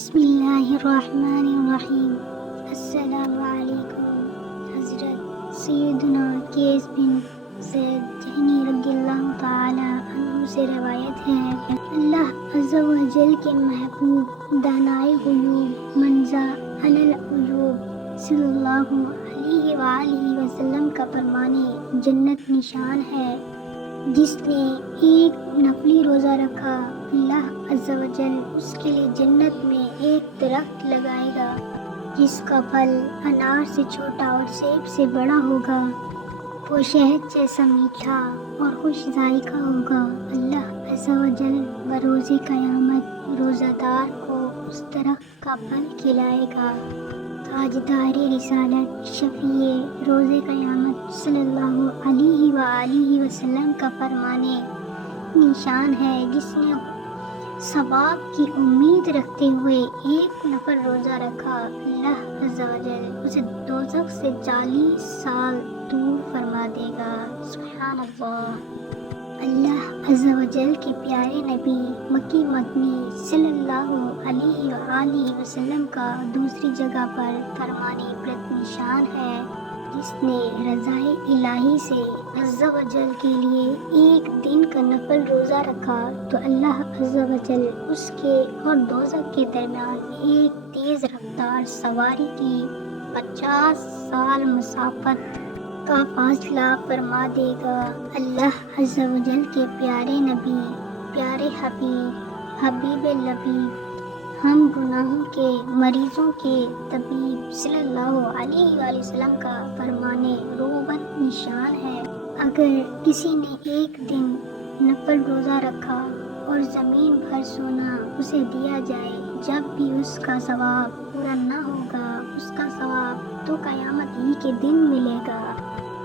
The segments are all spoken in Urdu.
بسم اللہ الرحمن الرحیم۔ السلام علیکم۔ حضرت سیدنا قیس بن زید جہنی رضی اللہ تعالی عنہ سے روایت ہے، اللہ عز و جل کے محبوب دانائے غیوب منزہ علی العیوب صلی اللہ علیہ وآلہ وسلم کا فرمانے جنت نشان ہے، جس نے ایک نفلی روزہ رکھا اللہ عز و جل اس کے لیے جنت میں ایک درخت لگائے گا جس کا پھل انار سے چھوٹا اور سیب سے بڑا ہوگا، وہ شہد جیسا میٹھا اور خوش ذائقہ ہوگا۔ اللہ عز و جل بروز قیامت روزہ دار کو اس درخت کا پھل کھلائے گا۔ تاجدار رسالت شفیع روز قیامت صلی اللہ علیہ وآلہ وسلم کا فرمانے نشان ہے، جس نے ثواب کی امید رکھتے ہوئے ایک نفل روزہ رکھا، اللہ عز و جل اسے دوزخ سے 40 سال دور فرما دے گا۔ سبحان اللہ۔ اللہ عز و جل کے پیارے نبی مکی مدنی صلی اللہ علیہ وآلہ وسلم کا دوسری جگہ پر فرمانے برت نشان ہے، جس نے رضائے الہی سے عز و جل کے لیے ایک دن کا نفل روزہ رکھا تو اللہ عز و جل اس کے اور دوزخ کے درمیان ایک تیز رفتار سواری کی 50 سال مسافت کا فاصلہ فرما دے گا۔ اللہ عز و جل کے پیارے نبی، پیارے حبیب، حبیب لبیب، ہم گناہوں کے مریضوں کے طبیب صلی اللہ علیہ وآلہ وسلم کا فرمانے روبت نشان ہے، اگر کسی نے ایک دن نفل روزہ رکھا اور زمین بھر سونا اسے دیا جائے، جب بھی اس کا ثواب پورا نہ ہوگا، اس کا ثواب تو قیامت ہی کے دن ملے گا۔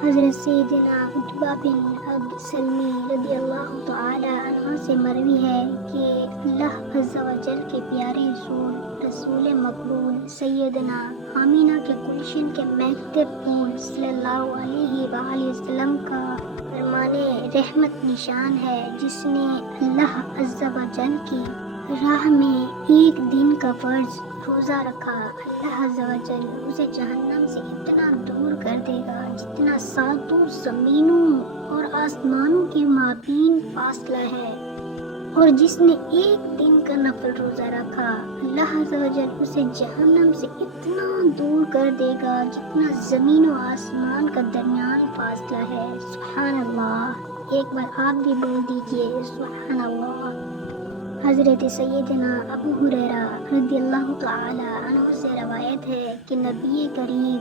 حضرت سیدنا عتبہ بن عبد سلمی رضی اللہ تعالی عنہ سے مروی ہے کہ اللہ عز و جل کے پیارے رسول مقبول سیدنا آمینہ کے گلشن کے مہکتے پھول صلی اللہ علیہ وآلہ وسلم کا فرمانے رحمت نشان ہے، جس نے اللہ عز و جل کی راہ میں ایک دن کا فرض روزہ رکھا، اللہ عز و جل اسے جہنم سے اتنا دور کر دے گا جتنا ساتوں زمینوں اور آسمانوں کے مابین فاصلہ ہے، اور جس نے ایک دن کا نفل روزہ رکھا اللہ عز و جل اسے جہنم سے اتنا دور کر دے گا جتنا زمین و آسمان کا درمیان فاصلہ ہے۔ سبحان اللہ۔ ایک بار آپ بھی بول دیجئے سبحان اللہ۔ حضرت سیدنا ابو ہریرہ رضی اللہ تعالی عنہ سے روایت ہے کہ نبی کریم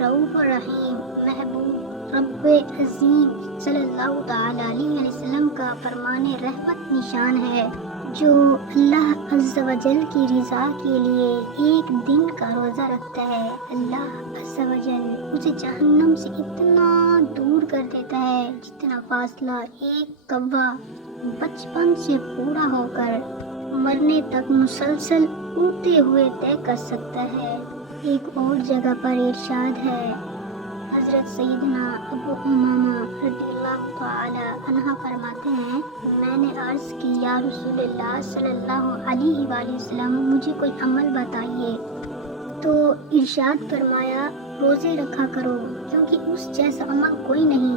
رؤوف الرحیم محبوب رب عظیم صلی اللہ تعالی علیہ وسلم کا فرمانے رحمت نشان ہے، جو اللہ عز و جل کی رضا کے لیے ایک دن کا روزہ رکھتا ہے، اللہ عز و جل اسے جہنم سے اتنا دور کر دیتا ہے جتنا فاصلہ ایک کوا بچپن سے پورا ہو کر مرنے تک مسلسل اڑتے ہوئے طے کر سکتا ہے۔ ایک اور جگہ پر ارشاد ہے، حضرت سیدنا ابو امامہ رضی اللہ تعالی عنہ فرماتے ہیں، میں نے عرض کی یا رسول اللہ صلی اللہ علیہ وآلہ وسلم، مجھے کوئی عمل بتائیے، تو ارشاد فرمایا روزے رکھا کرو کیونکہ اس جیسا عمل کوئی نہیں۔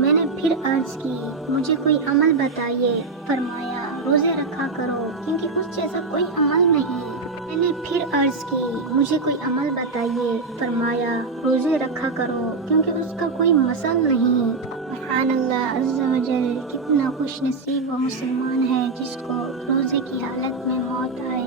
میں نے پھر عرض کی مجھے کوئی عمل بتائیے، فرمایا روزے رکھا کرو کیونکہ اس جیسا کوئی عمل نہیں۔ میں نے پھر عرض کی مجھے کوئی عمل بتائیے، فرمایا روزے رکھا کرو کیونکہ اس کا کوئی مثل نہیں۔ سبحان اللہ عز و جل، کتنا خوش نصیب وہ مسلمان ہے جس کو روزے کی حالت میں موت آئے۔